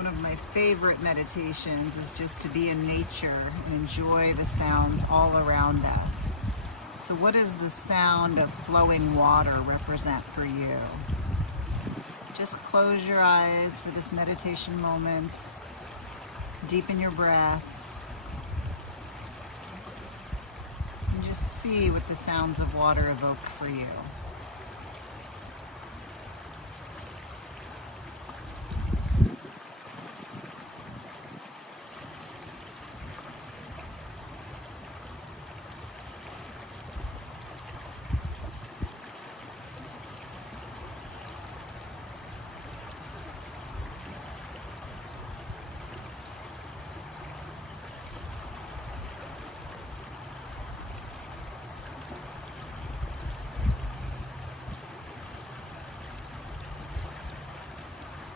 One of my favorite meditations is just to be in nature and enjoy the sounds all around us. So what does the sound of flowing water represent for you? Just close your eyes for this meditation moment. Deepen your breath. And just see what the sounds of water evoke for you.